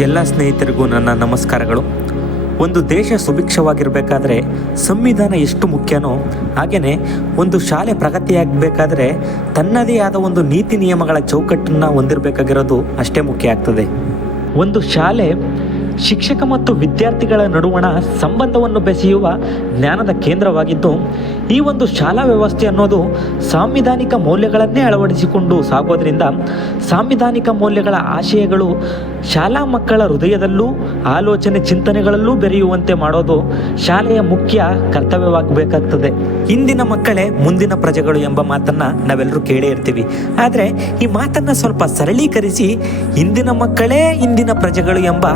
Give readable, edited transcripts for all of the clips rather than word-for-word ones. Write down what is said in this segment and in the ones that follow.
ಎಲ್ಲ ಸ್ನೇಹಿತರಿಗೂ ನನ್ನ ನಮಸ್ಕಾರಗಳು. ಒಂದು ದೇಶ ಸುಭಿಕ್ಷವಾಗಿರಬೇಕಾದ್ರೆ ಸಂವಿಧಾನ ಎಷ್ಟು ಮುಖ್ಯನೋ ಹಾಗೆಯೇ ಒಂದು ಶಾಲೆ ಪ್ರಗತಿಯಾಗಬೇಕಾದ್ರೆ ತನ್ನದೇ ಆದ ಒಂದು ನೀತಿ ನಿಯಮಗಳ ಚೌಕಟ್ಟನ್ನು ಹೊಂದಿರಬೇಕಾಗಿರೋದು ಅಷ್ಟೇ ಮುಖ್ಯ ಆಗ್ತದೆ. ಒಂದು ಶಾಲೆ ಶಿಕ್ಷಕ ಮತ್ತು ವಿದ್ಯಾರ್ಥಿಗಳ ನಡುವಣ ಸಂಬಂಧವನ್ನು ಬೆಸೆಯುವ ಜ್ಞಾನದ ಕೇಂದ್ರವಾಗಿದ್ದು, ಈ ಒಂದು ಶಾಲಾ ವ್ಯವಸ್ಥೆ ಅನ್ನೋದು ಸಾಂವಿಧಾನಿಕ ಮೌಲ್ಯಗಳನ್ನೇ ಅಳವಡಿಸಿಕೊಂಡು ಸಾಗೋದ್ರಿಂದ ಸಾಂವಿಧಾನಿಕ ಮೌಲ್ಯಗಳ ಆಶಯಗಳು ಶಾಲಾ ಮಕ್ಕಳ ಹೃದಯದಲ್ಲೂ ಆಲೋಚನೆ ಚಿಂತನೆಗಳಲ್ಲೂ ಬೆರೆಯುವಂತೆ ಮಾಡೋದು ಶಾಲೆಯ ಮುಖ್ಯ ಕರ್ತವ್ಯವಾಗಬೇಕಾಗ್ತದೆ. ಇಂದಿನ ಮಕ್ಕಳೇ ಮುಂದಿನ ಪ್ರಜೆಗಳು ಎಂಬ ಮಾತನ್ನು ನಾವೆಲ್ಲರೂ ಕೇಳೇ ಇರ್ತೀವಿ. ಆದರೆ ಈ ಮಾತನ್ನು ಸ್ವಲ್ಪ ಸರಳೀಕರಿಸಿ ಇಂದಿನ ಮಕ್ಕಳೇ ಇಂದಿನ ಪ್ರಜೆಗಳು ಎಂಬ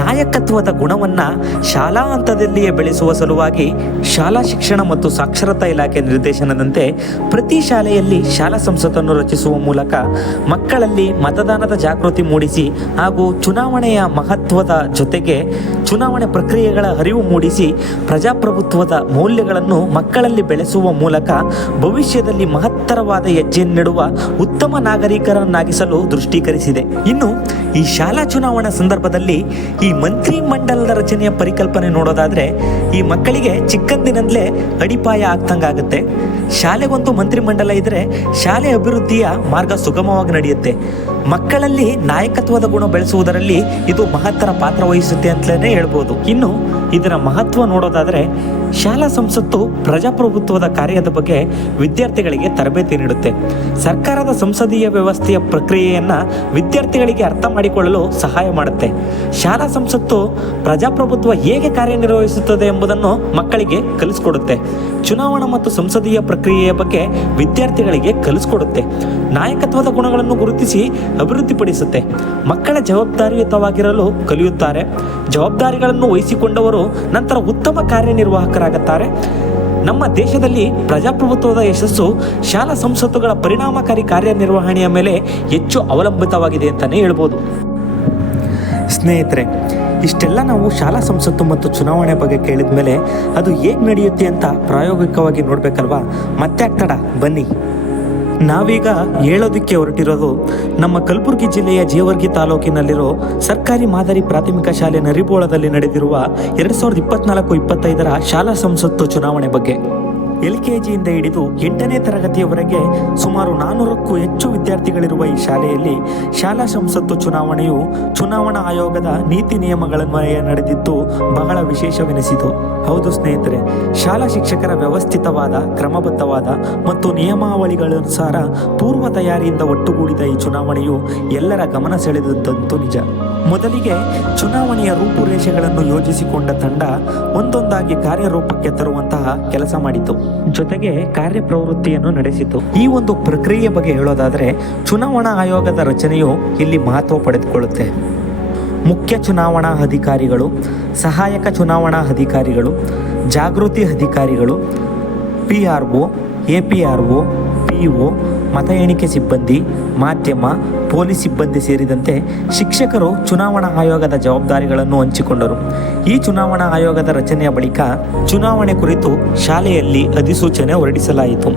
ನಾಯಕತ್ವದ ಗುಣವನ್ನು ಶಾಲಾ ಹಂತದಲ್ಲಿಯೇ ಬೆಳೆಸುವ ಸಲುವಾಗಿ ಶಾಲಾ ಶಿಕ್ಷಣ ಮತ್ತು ಸಾಕ್ಷರತಾ ಇಲಾಖೆ ನಿರ್ದೇಶನದಂತೆ ಪ್ರತಿ ಶಾಲೆಯಲ್ಲಿ ಶಾಲಾ ಸಂಸತ್ತನ್ನು ರಚಿಸುವ ಮೂಲಕ ಮಕ್ಕಳಲ್ಲಿ ಮತದಾನದ ಜಾಗೃತಿ ಮೂಡಿಸಿ ಹಾಗೂ ಚುನಾವಣೆಯ ಮಹತ್ವದ ಜೊತೆಗೆ ಚುನಾವಣೆ ಪ್ರಕ್ರಿಯೆಗಳ ಅರಿವು ಮೂಡಿಸಿ ಪ್ರಜಾಪ್ರಭುತ್ವದ ಮೌಲ್ಯಗಳನ್ನು ಮಕ್ಕಳಲ್ಲಿ ಬೆಳೆಸುವ ಮೂಲಕ ಭವಿಷ್ಯದಲ್ಲಿ ಮಹತ್ತರವಾದ ಹೆಜ್ಜೆಯನ್ನಿಡುವ ಉತ್ತಮ ನಾಗರಿಕರನ್ನಾಗಿಸಲು ದೃಷ್ಟೀಕರಿಸಿದೆ. ಇನ್ನು ಈ ಶಾಲಾ ಚುನಾವಣಾ ಸಂದರ್ಭದಲ್ಲಿ ಈ ಮಂತ್ರಿ ಮಂಡಲದ ರಚನೆಯ ಪರಿಕಲ್ಪನೆ ನೋಡೋದಾದರೆ ಈ ಮಕ್ಕಳಿಗೆ ಚಿಕ್ಕಂದಿನಂದಲೇ ಅಡಿಪಾಯ ಆಗ್ತಂಗಾಗುತ್ತೆ. ಶಾಲೆಗೊಂದು ಮಂತ್ರಿ ಮಂಡಲ ಇದ್ದರೆ ಶಾಲೆ ಅಭಿವೃದ್ಧಿಯ ಮಾರ್ಗ ಸುಗಮವಾಗಿ ನಡೆಯುತ್ತೆ. ಮಕ್ಕಳಲ್ಲಿ ನಾಯಕತ್ವದ ಗುಣ ಬೆಳೆಸುವುದರಲ್ಲಿ ಇದು ಮಹತ್ತರ ಪಾತ್ರ ವಹಿಸುತ್ತೆ ಅಂತಲೇ ಹೇಳ್ಬೋದು. ಇನ್ನು ಇದರ ಮಹತ್ವ ನೋಡೋದಾದರೆ ಶಾಲಾ ಸಂಸತ್ತು ಪ್ರಜಾಪ್ರಭುತ್ವದ ಕಾರ್ಯದ ಬಗ್ಗೆ ವಿದ್ಯಾರ್ಥಿಗಳಿಗೆ ತರಬೇತಿ ನೀಡುತ್ತೆ. ಸರ್ಕಾರದ ಸಂಸದೀಯ ವ್ಯವಸ್ಥೆಯ ಪ್ರಕ್ರಿಯೆಯನ್ನು ವಿದ್ಯಾರ್ಥಿಗಳಿಗೆ ಅರ್ಥ ಮಾಡಿಕೊಳ್ಳಲು ಸಹಾಯ ಮಾಡುತ್ತೆ. ಶಾಲಾ ಸಂಸತ್ತು ಪ್ರಜಾಪ್ರಭುತ್ವ ಹೇಗೆ ಕಾರ್ಯನಿರ್ವಹಿಸುತ್ತದೆ ಎಂಬುದನ್ನು ಮಕ್ಕಳಿಗೆ ಕಲಿಸ್ಕೊಡುತ್ತೆ. ಚುನಾವಣಾ ಮತ್ತು ಸಂಸದೀಯ ಪ್ರಕ್ರಿಯೆಯ ಬಗ್ಗೆ ವಿದ್ಯಾರ್ಥಿಗಳಿಗೆ ಕಲಿಸ್ಕೊಡುತ್ತೆ. ನಾಯಕತ್ವದ ಗುಣಗಳನ್ನು ಗುರುತಿಸಿ ಅಭಿವೃದ್ಧಿಪಡಿಸುತ್ತೆ. ಮಕ್ಕಳ ಜವಾಬ್ದಾರಿಯುತವಾಗಿರಲು ಕಲಿಯುತ್ತಾರೆ. ಜವಾಬ್ದಾರಿಗಳನ್ನು ವಹಿಸಿಕೊಂಡವರು ನಂತರ ಉತ್ತಮ ಕಾರ್ಯನಿರ್ವಾಹಕರಾಗುತ್ತಾರೆ. ನಮ್ಮ ದೇಶದಲ್ಲಿ ಪ್ರಜಾಪ್ರಭುತ್ವದ ಯಶಸ್ಸು ಶಾಲಾ ಸಂಸತ್ತುಗಳ ಪರಿಣಾಮಕಾರಿ ಕಾರ್ಯನಿರ್ವಹಣೆಯ ಮೇಲೆ ಹೆಚ್ಚು ಅವಲಂಬಿತವಾಗಿದೆ ಅಂತಲೇ ಹೇಳ್ಬೋದು. ಸ್ನೇಹಿತರೆ, ಇಷ್ಟೆಲ್ಲ ನಾವು ಶಾಲಾ ಸಂಸತ್ತು ಮತ್ತು ಚುನಾವಣೆ ಬಗ್ಗೆ ಕೇಳಿದ ಮೇಲೆ ಅದು ಹೇಗೆ ನಡೆಯುತ್ತೆ ಅಂತ ಪ್ರಾಯೋಗಿಕವಾಗಿ ನೋಡಬೇಕಲ್ವಾ? ಮತ್ತೆ ಆಗ್ತಡ ಬನ್ನಿ. ನಾವೀಗ ಹೇಳೋದಕ್ಕೆ ಹೊರಟಿರೋದು ನಮ್ಮ ಕಲಬುರಗಿ ಜಿಲ್ಲೆಯ ಜೇವರ್ಗಿ ತಾಲೂಕಿನಲ್ಲಿರೋ ಸರ್ಕಾರಿ ಮಾದರಿ ಪ್ರಾಥಮಿಕ ಶಾಲೆ ನರಿಬೋಳದಲ್ಲಿ ನಡೆದಿರುವ 2024-25 ಶಾಲಾ ಸಂಸತ್ತು ಚುನಾವಣೆ ಬಗ್ಗೆ. LKGಯಿಂದ ಹಿಡಿದು 8ನೇ ತರಗತಿಯವರೆಗೆ ಸುಮಾರು 400ಕ್ಕೂ ಹೆಚ್ಚು ವಿದ್ಯಾರ್ಥಿಗಳಿರುವ ಈ ಶಾಲೆಯಲ್ಲಿ ಶಾಲಾ ಸಂಸತ್ತು ಚುನಾವಣೆಯು ಚುನಾವಣಾ ಆಯೋಗದ ನೀತಿ ನಿಯಮಗಳನ್ವಯ ನಡೆದಿದ್ದು ಬಹಳ ವಿಶೇಷವೆನಿಸಿತು. ಹೌದು ಸ್ನೇಹಿತರೆ, ಶಾಲಾ ಶಿಕ್ಷಕರ ವ್ಯವಸ್ಥಿತವಾದ ಕ್ರಮಬದ್ಧವಾದ ಮತ್ತು ನಿಯಮಾವಳಿಗಳನುಸಾರ ಪೂರ್ವ ತಯಾರಿಯಿಂದ ಒಟ್ಟುಗೂಡಿದ ಈ ಚುನಾವಣೆಯು ಎಲ್ಲರ ಗಮನ ಸೆಳೆದಂತೂ ನಿಜ. ಮೊದಲಿಗೆ ಚುನಾವಣೆಯ ರೂಪುರೇಷೆಗಳನ್ನು ಯೋಜಿಸಿಕೊಂಡ ತಂಡ ಒಂದೊಂದಾಗಿ ಕಾರ್ಯರೂಪಕ್ಕೆ ತರುವಂತಹ ಕೆಲಸ ಮಾಡಿತು. ಜೊತೆಗೆ ಕಾರ್ಯಪ್ರವೃತ್ತಿಯನ್ನು ನಡೆಸಿತು. ಈ ಒಂದು ಪ್ರಕ್ರಿಯೆ ಬಗ್ಗೆ ಹೇಳೋದಾದರೆ ಚುನಾವಣಾ ಆಯೋಗದ ರಚನೆಯು ಇಲ್ಲಿ ಮಹತ್ವ ಪಡೆದುಕೊಳ್ಳುತ್ತೆ. ಮುಖ್ಯ ಚುನಾವಣಾ ಅಧಿಕಾರಿಗಳು, ಸಹಾಯಕ ಚುನಾವಣಾ ಅಧಿಕಾರಿಗಳು, ಜಾಗೃತಿ ಅಧಿಕಾರಿಗಳು, PRO, APRO, PO, ಮತ ಎಣಿಕೆ ಸಿಬ್ಬಂದಿ, ಮಾಧ್ಯಮ, ಪೊಲೀಸ್ ಸಿಬ್ಬಂದಿ ಸೇರಿದಂತೆ ಶಿಕ್ಷಕರು ಚುನಾವಣಾ ಆಯೋಗದ ಜವಾಬ್ದಾರಿಗಳನ್ನು ಹಂಚಿಕೊಂಡರು. ಈ ಚುನಾವಣಾ ಆಯೋಗದ ರಚನೆಯ ಬಳಿಕ ಚುನಾವಣೆ ಕುರಿತು ಶಾಲೆಯಲ್ಲಿ ಅಧಿಸೂಚನೆ ಹೊರಡಿಸಲಾಯಿತು.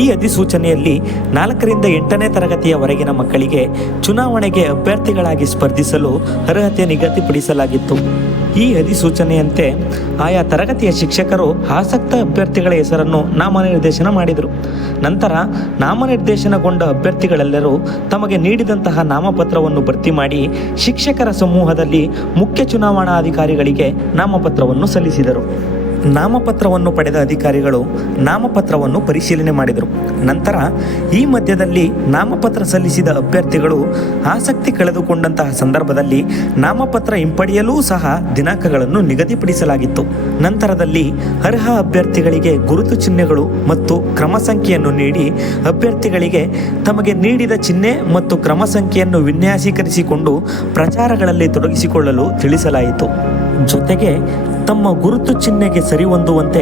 ಈ ಅಧಿಸೂಚನೆಯಲ್ಲಿ 4ರಿಂದ 8ನೇ ತರಗತಿಯವರೆಗಿನ ಮಕ್ಕಳಿಗೆ ಚುನಾವಣೆಗೆ ಅಭ್ಯರ್ಥಿಗಳಾಗಿ ಸ್ಪರ್ಧಿಸಲು ಅರ್ಹತೆ ನಿಗದಿಪಡಿಸಲಾಗಿತ್ತು. ಈ ಅಧಿಸೂಚನೆಯಂತೆ ಆಯಾ ತರಗತಿಯ ಶಿಕ್ಷಕರು ಆಸಕ್ತ ಅಭ್ಯರ್ಥಿಗಳ ಹೆಸರನ್ನು ನಾಮನಿರ್ದೇಶನ ಮಾಡಿದರು. ನಂತರ ನಾಮನಿರ್ದೇಶನಗೊಂಡ ಅಭ್ಯರ್ಥಿಗಳೆಲ್ಲರೂ ತಮಗೆ ನೀಡಿದಂತಹ ನಾಮಪತ್ರವನ್ನು ಭರ್ತಿ ಮಾಡಿ ಶಿಕ್ಷಕರ ಸಮೂಹದಲ್ಲಿ ಮುಖ್ಯ ಚುನಾವಣಾಧಿಕಾರಿಗಳಿಗೆ ನಾಮಪತ್ರವನ್ನು ಸಲ್ಲಿಸಿದರು. ನಾಮಪತ್ರವನ್ನು ಪಡೆದ ಅಧಿಕಾರಿಗಳು ನಾಮಪತ್ರವನ್ನು ಪರಿಶೀಲನೆ ಮಾಡಿದರು. ನಂತರ ಈ ಮಧ್ಯದಲ್ಲಿ ನಾಮಪತ್ರ ಸಲ್ಲಿಸಿದ ಅಭ್ಯರ್ಥಿಗಳು ಆಸಕ್ತಿ ಕಳೆದುಕೊಂಡಂತಹ ಸಂದರ್ಭದಲ್ಲಿ ನಾಮಪತ್ರ ಹಿಂಪಡೆಯಲೂ ಸಹ ದಿನಾಂಕಗಳನ್ನು ನಿಗದಿಪಡಿಸಲಾಗಿತ್ತು. ನಂತರದಲ್ಲಿ ಅರ್ಹ ಅಭ್ಯರ್ಥಿಗಳಿಗೆ ಗುರುತು ಚಿಹ್ನೆಗಳು ಮತ್ತು ಕ್ರಮ ಸಂಖ್ಯೆಯನ್ನು ನೀಡಿ ಅಭ್ಯರ್ಥಿಗಳಿಗೆ ತಮಗೆ ನೀಡಿದ ಚಿಹ್ನೆ ಮತ್ತು ಕ್ರಮ ಸಂಖ್ಯೆಯನ್ನು ವಿನ್ಯಾಸೀಕರಿಸಿಕೊಂಡು ಪ್ರಚಾರಗಳಲ್ಲಿ ತೊಡಗಿಸಿಕೊಳ್ಳಲು ತಿಳಿಸಲಾಯಿತು. ಜೊತೆಗೆ ತಮ್ಮ ಗುರುತು ಚಿಹ್ನೆಗೆ ಸರಿಹೊಂದುವಂತೆ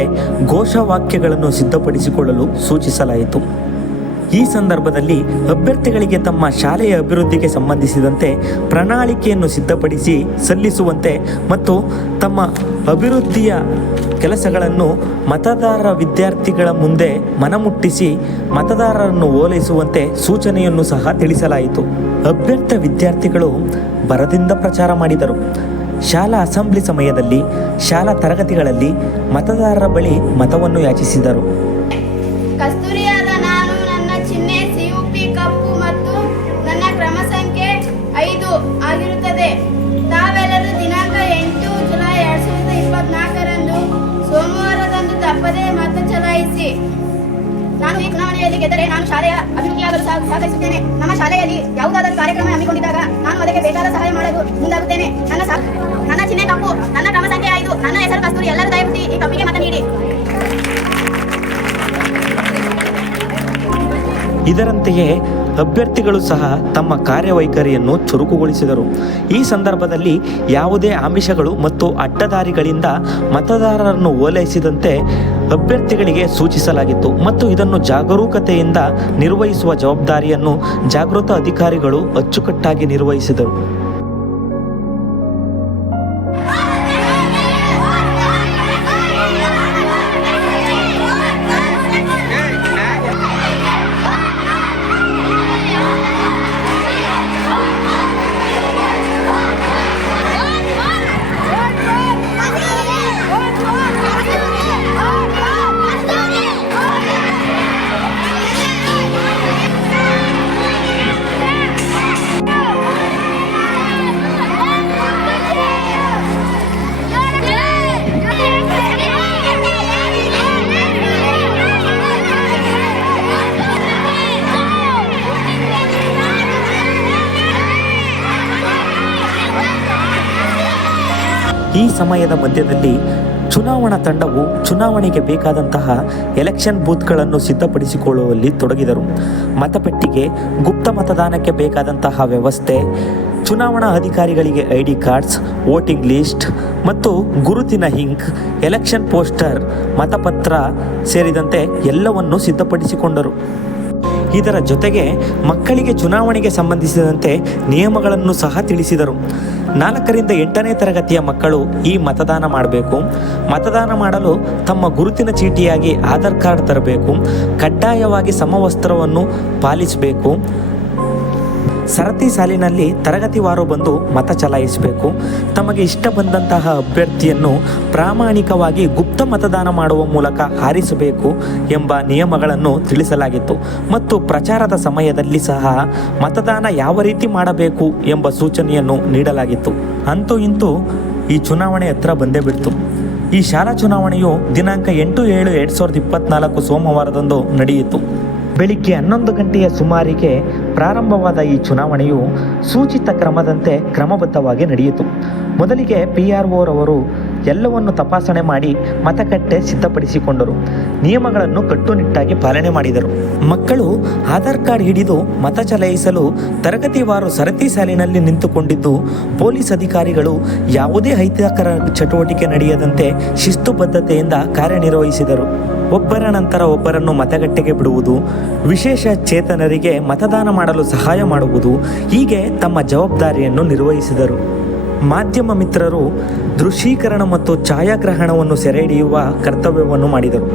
ಘೋಷವಾಕ್ಯಗಳನ್ನು ಸಿದ್ಧಪಡಿಸಿಕೊಳ್ಳಲು ಸೂಚಿಸಲಾಯಿತು. ಈ ಸಂದರ್ಭದಲ್ಲಿ ಅಭ್ಯರ್ಥಿಗಳಿಗೆ ತಮ್ಮ ಶಾಲೆಯ ಅಭಿವೃದ್ಧಿಗೆ ಸಂಬಂಧಿಸಿದಂತೆ ಪ್ರಣಾಳಿಕೆಯನ್ನು ಸಿದ್ಧಪಡಿಸಿ ಸಲ್ಲಿಸುವಂತೆ ಮತ್ತು ತಮ್ಮ ಅಭಿವೃದ್ಧಿಯ ಕೆಲಸಗಳನ್ನು ಮತದಾರರ ವಿದ್ಯಾರ್ಥಿಗಳ ಮುಂದೆ ಮನಮುಟ್ಟಿಸಿ ಮತದಾರರನ್ನು ಓಲೈಸುವಂತೆ ಸೂಚನೆಯನ್ನು ಸಹ ತಿಳಿಸಲಾಯಿತು. ಅಭ್ಯರ್ಥಿ ವಿದ್ಯಾರ್ಥಿಗಳು ಬರದಿಂದ ಪ್ರಚಾರ ಮಾಡಿದರು. ಶಾಲಾ ಅಸೆಂಬ್ಲಿ ಸಮಯದಲ್ಲಿ ಶಾಲಾ ತರಗತಿಗಳಲ್ಲಿ ಮತದಾರರ ಬಳಿ ಮತವನ್ನು ಯಾಚಿಸಿದರು. ಕಸ್ತೂರಿಯಾದ ನಾನು ನನ್ನ ಚಿಹ್ನೆ CUP ಕಪ್ಪು ಮತ್ತು ನನ್ನ ಕ್ರಮ ಸಂಖ್ಯೆ 5 ಆಗಿರುತ್ತದೆ. ತಾವೆಲ್ಲರೂ ದಿನಾಂಕ 8 ಜುಲೈ 2024ರಂದು ಸೋಮವಾರದಂದು ತಪ್ಪದೇ ಮತ ಚಲಾಯಿಸಿ. ನಾನು ಈ ಚುನಾವಣೆಯಲ್ಲಿ ಗೆದ್ದರೆ ನಾನು ಶಾಲೆಯ ಅಭಿವೃದ್ಧಿಯಾಗಲು ಸಹಕರಿಸುತ್ತೇನೆ. ನಮ್ಮ ಶಾಲೆಯಲ್ಲಿ ಯಾವುದಾದರೂ ಕಾರ್ಯಕ್ರಮ ಹಮ್ಮಿಕೊಂಡಿದ್ದಾಗ ನಾನು ಅದಕ್ಕೆ ಬೇಕಾದ ಸಹಾಯ ಮಾಡಲು ಮುಂದಾಗುತ್ತೇನೆ. ನನ್ನ ಚಿಹ್ನೆ ಕಪ್ಪು, ನನ್ನ ಕ್ರಮ ಸಂಖ್ಯೆ 5, ನನ್ನ ಹೆಸರು ಕಸ್ತೂರಿ. ಎಲ್ಲರೂ ದಯವಿಟ್ಟು ಈ ಕಪ್ಪಿಗೆ ಮತ ನೀಡಿ. ಇದರಂತೆಯೇ ಅಭ್ಯರ್ಥಿಗಳು ಸಹ ತಮ್ಮ ಕಾರ್ಯವೈಖರಿಯನ್ನು ಚುರುಕುಗೊಳಿಸಿದರು. ಈ ಸಂದರ್ಭದಲ್ಲಿ ಯಾವುದೇ ಆಮಿಷಗಳು ಮತ್ತು ಅಡ್ಡದಾರಿಗಳಿಂದ ಮತದಾರರನ್ನು ಓಲೈಸಿದಂತೆ ಅಭ್ಯರ್ಥಿಗಳಿಗೆ ಸೂಚಿಸಲಾಗಿತ್ತು ಮತ್ತು ಇದನ್ನು ಜಾಗರೂಕತೆಯಿಂದ ನಿರ್ವಹಿಸುವ ಜವಾಬ್ದಾರಿಯನ್ನು ಜಾಗೃತ ಅಧಿಕಾರಿಗಳು ಅಚ್ಚುಕಟ್ಟಾಗಿ ನಿರ್ವಹಿಸಿದರು. ಈ ಸಮಯದ ಮಧ್ಯದಲ್ಲಿ ಚುನಾವಣಾ ತಂಡವು ಚುನಾವಣೆಗೆ ಬೇಕಾದಂತಹ ಎಲೆಕ್ಷನ್ ಬೂತ್ಗಳನ್ನು ಸಿದ್ಧಪಡಿಸಿಕೊಳ್ಳುವಲ್ಲಿ ತೊಡಗಿದರು. ಮತಪೆಟ್ಟಿಗೆ, ಗುಪ್ತ ಮತದಾನಕ್ಕೆ ಬೇಕಾದಂತಹ ವ್ಯವಸ್ಥೆ, ಚುನಾವಣಾ ಅಧಿಕಾರಿಗಳಿಗೆ ID ಕಾರ್ಡ್ಸ್, ವೋಟಿಂಗ್ ಲಿಸ್ಟ್ ಮತ್ತು ಗುರುತಿನ ಇಂಕ್, ಎಲೆಕ್ಷನ್ ಪೋಸ್ಟರ್, ಮತಪತ್ರ ಸೇರಿದಂತೆ ಎಲ್ಲವನ್ನು ಸಿದ್ಧಪಡಿಸಿಕೊಂಡರು. ಇದರ ಜೊತೆಗೆ ಮಕ್ಕಳಿಗೆ ಚುನಾವಣೆಗೆ ಸಂಬಂಧಿಸಿದಂತೆ ನಿಯಮಗಳನ್ನು ಸಹ ತಿಳಿಸಿದರು. 4ರಿಂದ 8ನೇ ತರಗತಿಯ ಮಕ್ಕಳು ಈ ಮತದಾನ ಮಾಡಬೇಕು. ಮತದಾನ ಮಾಡಲು ತಮ್ಮ ಗುರುತಿನ ಚೀಟಿಯಾಗಿ ಆಧಾರ್ ಕಾರ್ಡ್ ತರಬೇಕು. ಕಡ್ಡಾಯವಾಗಿ ಸಮವಸ್ತ್ರವನ್ನು ಪಾಲಿಸಬೇಕು. ಸರತಿ ಸಾಲಿನಲ್ಲಿ ತರಗತಿವಾರು ಬಂದು ಮತ ಚಲಾಯಿಸಬೇಕು. ತಮಗೆ ಇಷ್ಟ ಬಂದಂತಹ ಅಭ್ಯರ್ಥಿಯನ್ನು ಪ್ರಾಮಾಣಿಕವಾಗಿ ಗುಪ್ತ ಮತದಾನ ಮಾಡುವ ಮೂಲಕ ಆರಿಸಬೇಕು ಎಂಬ ನಿಯಮಗಳನ್ನು ತಿಳಿಸಲಾಗಿತ್ತು ಮತ್ತು ಪ್ರಚಾರದ ಸಮಯದಲ್ಲಿ ಸಹ ಮತದಾನ ಯಾವ ರೀತಿ ಮಾಡಬೇಕು ಎಂಬ ಸೂಚನೆಯನ್ನು ನೀಡಲಾಗಿತ್ತು. ಅಂತೂ ಇಂತೂ ಈ ಚುನಾವಣೆ ಹತ್ರ ಬಂದೇ ಬಿಡ್ತು. ಈ ಶಾಲಾ ಚುನಾವಣೆಯು ದಿನಾಂಕ 8/7/2024 ಸೋಮವಾರದಂದು ನಡೆಯಿತು. ಬೆಳಿಗ್ಗೆ 11 ಗಂಟೆಯ ಸುಮಾರಿಗೆ ಪ್ರಾರಂಭವಾದ ಈ ಚುನಾವಣೆಯು ಸೂಚಿತ ಕ್ರಮದಂತೆ ಕ್ರಮಬದ್ಧವಾಗಿ ನಡೆಯಿತು. ಮೊದಲಿಗೆ PRO ರವರು ಎಲ್ಲವನ್ನು ತಪಾಸಣೆ ಮಾಡಿ ಮತಗಟ್ಟೆ ಸಿದ್ಧಪಡಿಸಿಕೊಂಡರು. ನಿಯಮಗಳನ್ನು ಕಟ್ಟುನಿಟ್ಟಾಗಿ ಪಾಲನೆ ಮಾಡಿದರು. ಮಕ್ಕಳು ಆಧಾರ್ ಕಾರ್ಡ್ ಹಿಡಿದು ಮತ ಚಲಾಯಿಸಲು ತರಗತಿವಾರು ಸರತಿ ಸಾಲಿನಲ್ಲಿ ನಿಂತುಕೊಂಡಿದ್ದು, ಪೊಲೀಸ್ ಅಧಿಕಾರಿಗಳು ಯಾವುದೇ ಅಹಿತಕರ ಚಟುವಟಿಕೆ ನಡೆಯದಂತೆ ಶಿಸ್ತುಬದ್ಧತೆಯಿಂದ ಕಾರ್ಯನಿರ್ವಹಿಸಿದರು. ಒಬ್ಬರ ನಂತರ ಒಬ್ಬರನ್ನು ಮತಗಟ್ಟೆಗೆ ಬಿಡುವುದು, ವಿಶೇಷ ಚೇತನರಿಗೆ ಮತದಾನ ಮಾಡಲು ಸಹಾಯ ಮಾಡುವುದು, ಹೀಗೆ ತಮ್ಮ ಜವಾಬ್ದಾರಿಯನ್ನು ನಿರ್ವಹಿಸಿದರು. ಮಾಧ್ಯಮ ಮಿತ್ರರು ದೃಶ್ಯೀಕರಣ ಮತ್ತು ಛಾಯಾಗ್ರಹಣವನ್ನು ಸೆರೆ ಹಿಡಿಯುವ ಕರ್ತವ್ಯವನ್ನು ಮಾಡಿದರು.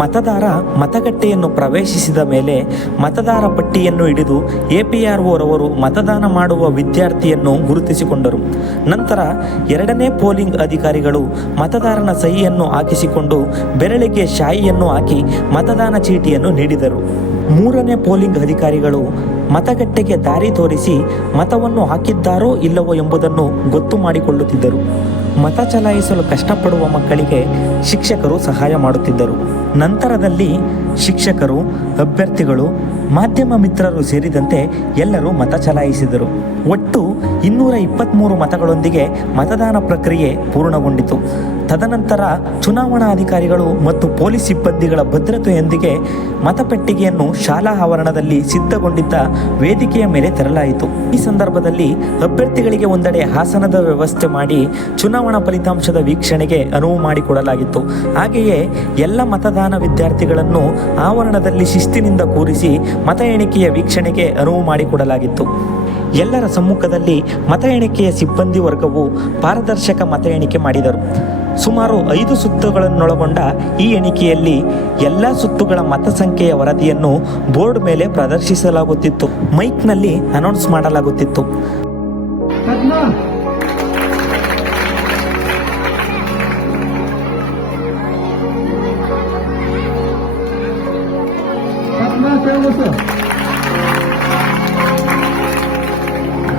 ಮತದಾರ ಮತಗಟ್ಟೆಯನ್ನು ಪ್ರವೇಶಿಸಿದ ಮೇಲೆ ಮತದಾರ ಪಟ್ಟಿಯನ್ನು ಹಿಡಿದು APRO ರವರು ಮತದಾನ ಮಾಡುವ ವಿದ್ಯಾರ್ಥಿಯನ್ನು ಗುರುತಿಸಿಕೊಂಡರು. ನಂತರ 2ನೇ ಪೋಲಿಂಗ್ ಅಧಿಕಾರಿಗಳು ಮತದಾರನ ಸಹಿಯನ್ನು ಹಾಕಿಸಿಕೊಂಡು ಬೆರಳಿಗೆ ಶಾಯಿಯನ್ನು ಹಾಕಿ ಮತದಾನ ಚೀಟಿಯನ್ನು ನೀಡಿದರು. 3ನೇ ಪೋಲಿಂಗ್ ಅಧಿಕಾರಿಗಳು ಮತಗಟ್ಟೆಗೆ ದಾರಿ ತೋರಿಸಿ ಮತವನ್ನು ಹಾಕಿದ್ದಾರೋ ಇಲ್ಲವೋ ಎಂಬುದನ್ನು ಗೊತ್ತು ಮಾಡಿಕೊಳ್ಳುತ್ತಿದ್ದರು. ಮತ ಚಲಾಯಿಸಲು ಕಷ್ಟಪಡುವ ಮಕ್ಕಳಿಗೆ ಶಿಕ್ಷಕರು ಸಹಾಯ ಮಾಡುತ್ತಿದ್ದರು. ನಂತರದಲ್ಲಿ ಶಿಕ್ಷಕರು, ಅಭ್ಯರ್ಥಿಗಳು, ಮಾಧ್ಯಮ ಮಿತ್ರರು ಸೇರಿದಂತೆ ಎಲ್ಲರೂ ಮತ ಚಲಾಯಿಸಿದರು. ಒಟ್ಟು 223 ಮತಗಳೊಂದಿಗೆ ಮತದಾನ ಪ್ರಕ್ರಿಯೆ ಪೂರ್ಣಗೊಂಡಿತು. ತದನಂತರ ಚುನಾವಣಾಧಿಕಾರಿಗಳು ಮತ್ತು ಪೊಲೀಸ್ ಸಿಬ್ಬಂದಿಗಳ ಭದ್ರತೆಯೊಂದಿಗೆ ಮತಪೆಟ್ಟಿಗೆಯನ್ನು ಶಾಲಾ ಆವರಣದಲ್ಲಿ ಸಿದ್ಧಗೊಂಡಿದ್ದ ವೇದಿಕೆಯ ಮೇಲೆ ತರಲಾಯಿತು. ಈ ಸಂದರ್ಭದಲ್ಲಿ ಅಭ್ಯರ್ಥಿಗಳಿಗೆ ಒಂದೆಡೆ ಆಸನದ ವ್ಯವಸ್ಥೆ ಮಾಡಿ ಚುನಾವಣಾ ಫಲಿತಾಂಶದ ವೀಕ್ಷಣೆಗೆ ಅನುವು ಮಾಡಿಕೊಡಲಾಗಿತ್ತು. ಹಾಗೆಯೇ ಎಲ್ಲ ಮತದಾರ ಸಂವಿಧಾನ ವಿದ್ಯಾರ್ಥಿಗಳನ್ನು ಆವರಣದಲ್ಲಿ ಶಿಸ್ತಿನಿಂದ ಕೂರಿಸಿ ಮತ ಎಣಿಕೆಯ ವೀಕ್ಷಣೆಗೆ ಅನುವು ಮಾಡಿಕೊಡಲಾಗಿತ್ತು. ಎಲ್ಲರ ಸಮ್ಮುಖದಲ್ಲಿ ಮತ ಎಣಿಕೆಯ ಸಿಬ್ಬಂದಿ ವರ್ಗವು ಪಾರದರ್ಶಕ ಮತ ಎಣಿಕೆ ಮಾಡಿದರು. ಸುಮಾರು 5 ಸುತ್ತುಗಳನ್ನೊಳಗೊಂಡ ಈ ಎಣಿಕೆಯಲ್ಲಿ ಎಲ್ಲ ಸುತ್ತುಗಳ ಮತ ಸಂಖ್ಯೆಯ ವರದಿಯನ್ನು ಬೋರ್ಡ್ ಮೇಲೆ ಪ್ರದರ್ಶಿಸಲಾಗುತ್ತಿತ್ತು. ಮೈಕ್ನಲ್ಲಿ ಅನೌನ್ಸ್ ಮಾಡಲಾಗುತ್ತಿತ್ತು.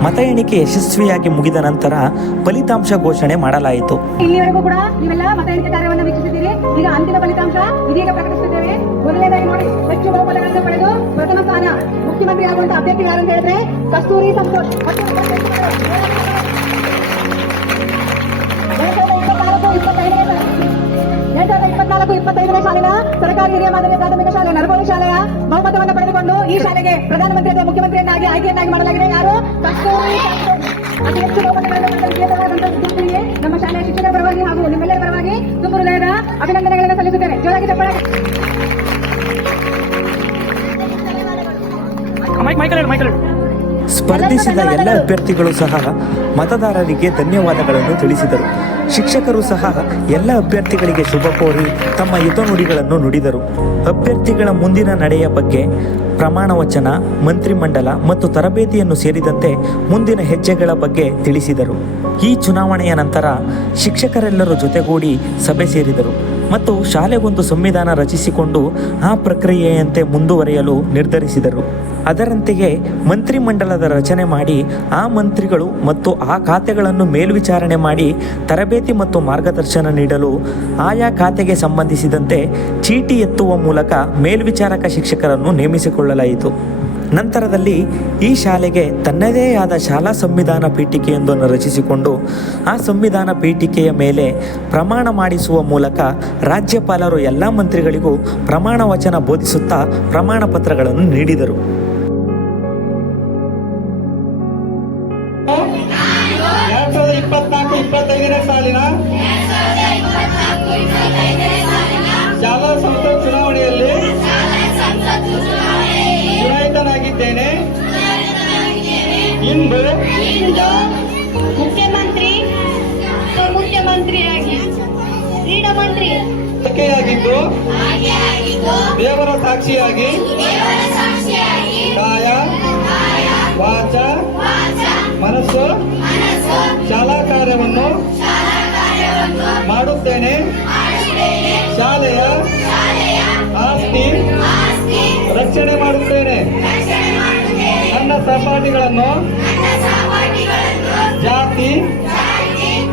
ಮತ ಎಣಿಕೆ ಯಶಸ್ವಿಯಾಗಿ ಮುಗಿದ ನಂತರ ಫಲಿತಾಂಶ ಘೋಷಣೆ ಮಾಡಲಾಯಿತು. ಇಲ್ಲಿವರೆಗೂ ಕೂಡ ನೀವೆಲ್ಲ ಮತ ಎಣಿಕೆ ಕಾರ್ಯವನ್ನು ವೀಕ್ಷಿಸಿದ್ದೀರಿ. ಈಗ ಅಂತಿಮ ಫಲಿತಾಂಶ ಇದೀಗ ಪ್ರಕಟಿಸುತ್ತಿದ್ದೇವೆ. ಮೊದಲನೇದಾಗಿ ನೋಡಿ, ಹೆಚ್ಚು ಬಹುಮತಗಳನ್ನು ಪಡೆದು ಪ್ರಥಮ ಸ್ಥಾನ ಮುಖ್ಯಮಂತ್ರಿ ಆಗುವಂತಹ ಅಭ್ಯರ್ಥಿ ಯಾರು ಅಂತ ಹೇಳಿದ್ರೆ ಕಸ್ತೂರಿ ಸಂತೋಷ್. 2024-25ನೇ ಸಾಲಿನ ಸರ್ಕಾರಿ ಹಿರಿಯ ಮಾದರಿ ಪ್ರಾಥಮಿಕ ಶಾಲೆ ನರಗೋಲಿ ಶಾಲೆಯ ಬಹುಮತವನ್ನು ಪಡೆದುಕೊಂಡು ಈ ಶಾಲೆಗೆ ಪ್ರಧಾನಮಂತ್ರಿ ಅಥವಾ ಮುಖ್ಯಮಂತ್ರಿಯನ್ನಾಗಿ ಆಯ್ಕೆಯನ್ನಾಗಿ ಮಾಡಲಾಗಿದೆ. ಯಾರು? ಕಸ್ತೂರಿ ಸಂತೋಷ್. ಅತಿ ಹೆಚ್ಚು ಬಹುಮತಗಳನ್ನು ಪಡೆದ ವಿದ್ಯಾರ್ಥಿಗೆ ನಮ್ಮ ಶಾಲೆಯ ಶಿಕ್ಷಕರ ಪರವಾಗಿ ಹಾಗೂ ನಿಮ್ಮೆಲ್ಲರ ಪರವಾಗಿ ತುಂಬ ಹೃದಯದ ಅಭಿನಂದನೆಗಳನ್ನು ಸಲ್ಲಿಸುತ್ತೇನೆ. ಜೋರಾಗಿ ಚಪ್ಪಾಳೆ. ಸ್ಪರ್ಧಿಸಿದ ಎಲ್ಲ ಅಭ್ಯರ್ಥಿಗಳು ಸಹ ಮತದಾರರಿಗೆ ಧನ್ಯವಾದಗಳನ್ನು ತಿಳಿಸಿದರು. ಶಿಕ್ಷಕರು ಸಹ ಎಲ್ಲ ಅಭ್ಯರ್ಥಿಗಳಿಗೆ ಶುಭ ಕೋರಿ ತಮ್ಮ ಹಿತನುಡಿಗಳನ್ನು ನುಡಿದರು. ಅಭ್ಯರ್ಥಿಗಳ ಮುಂದಿನ ನಡೆಯ ಬಗ್ಗೆ ಪ್ರಮಾಣ ವಚನ, ಮಂತ್ರಿಮಂಡಲ ಮತ್ತು ತರಬೇತಿಯನ್ನು ಸೇರಿದಂತೆ ಮುಂದಿನ ಹೆಜ್ಜೆಗಳ ಬಗ್ಗೆ ತಿಳಿಸಿದರು. ಈ ಚುನಾವಣೆಯ ನಂತರ ಶಿಕ್ಷಕರೆಲ್ಲರೂ ಜೊತೆಗೂಡಿ ಸಭೆ ಸೇರಿದರು ಮತ್ತು ಶಾಲೆಗೊಂದು ಸಂವಿಧಾನ ರಚಿಸಿಕೊಂಡು ಆ ಪ್ರಕ್ರಿಯೆಯಂತೆ ಮುಂದುವರಿಯಲು ನಿರ್ಧರಿಸಿದರು. ಅದರಂತೆಯೇ ಮಂತ್ರಿಮಂಡಲದ ರಚನೆ ಮಾಡಿ ಆ ಮಂತ್ರಿಗಳು ಮತ್ತು ಆ ಖಾತೆಗಳನ್ನು ಮೇಲ್ವಿಚಾರಣೆ ಮಾಡಿ ತರಬೇತಿ ಮತ್ತು ಮಾರ್ಗದರ್ಶನ ನೀಡಲು ಆಯಾ ಖಾತೆಗೆ ಸಂಬಂಧಿಸಿದಂತೆ ಚೀಟಿ ಎತ್ತುವ ಮೂಲಕ ಮೇಲ್ವಿಚಾರಕ ಶಿಕ್ಷಕರನ್ನು ನೇಮಿಸಿಕೊಳ್ಳಲಾಯಿತು. ನಂತರದಲ್ಲಿ ಈ ಶಾಲೆಗೆ ತನ್ನದೇ ಆದ ಶಾಲಾ ಸಂವಿಧಾನ ಪೀಠಿಕೆಯೊಂದನ್ನು ರಚಿಸಿಕೊಂಡು ಆ ಸಂವಿಧಾನ ಪೀಠಿಕೆಯ ಮೇಲೆ ಪ್ರಮಾಣ ಮಾಡಿಸುವ ಮೂಲಕ ರಾಜ್ಯಪಾಲರು ಎಲ್ಲ ಮಂತ್ರಿಗಳಿಗೂ ಪ್ರಮಾಣ ವಚನ ಬೋಧಿಸುತ್ತಾ ಪ್ರಮಾಣ ಪತ್ರಗಳನ್ನು ನೀಡಿದರು. ಸಾಲಿನ ಶಾಲಾ ಸಂಸತ್ ಚುನಾವಣೆಯಲ್ಲಿ ಚುನಾಯಿತನಾಗಿದ್ದೇನೆ. ಇಂದು ಮುಖ್ಯಮಂತ್ರಿಯಾಗಿ ಆಯ್ಕೆಯಾಗಿದ್ದು ದೇವರ ಸಾಕ್ಷಿಯಾಗಿ ಕಾಯ ವಾಚ ಮನಸ್ಸು ಶಾಲಾ ಕಾರ್ಯವನ್ನು ಮಾಡುತ್ತೇನೆ. ಶಾಲೆಯ ಆಸ್ತಿ ರಕ್ಷಣೆ ಮಾಡುತ್ತೇನೆ. ನನ್ನ ಸಹಪಾಠಿಗಳನ್ನು ಜಾತಿ,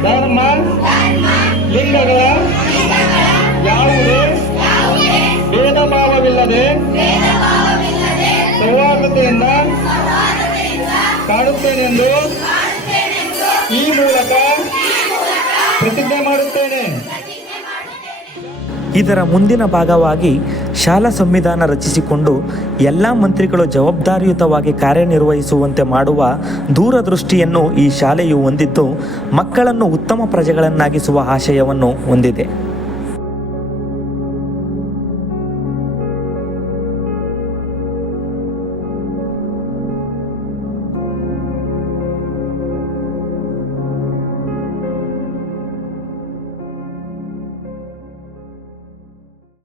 ಧರ್ಮ, ಲಿಂಗಗಳ ಯಾವುದೇ ಭೇದ ಭಾವವಿಲ್ಲದೆ ಸೌಹಾರ್ದತೆಯಿಂದ ಕಾಡುತ್ತೇನೆಂದು ಈ ಮೂಲಕ ಪ್ರತಿಜ್ಞೆ ಮಾಡುತ್ತೇನೆ. ಇದರ ಮುಂದಿನ ಭಾಗವಾಗಿ ಶಾಲಾ ಸಂವಿಧಾನ ರಚಿಸಿಕೊಂಡು ಎಲ್ಲ ಮಂತ್ರಿಗಳು ಜವಾಬ್ದಾರಿಯುತವಾಗಿ ಕಾರ್ಯನಿರ್ವಹಿಸುವಂತೆ ಮಾಡುವ ದೂರದೃಷ್ಟಿಯನ್ನು ಈ ಶಾಲೆಯು ಹೊಂದಿದ್ದು ಮಕ್ಕಳನ್ನು ಉತ್ತಮ ಪ್ರಜೆಗಳನ್ನಾಗಿಸುವ ಆಶಯವನ್ನು ಹೊಂದಿದೆ.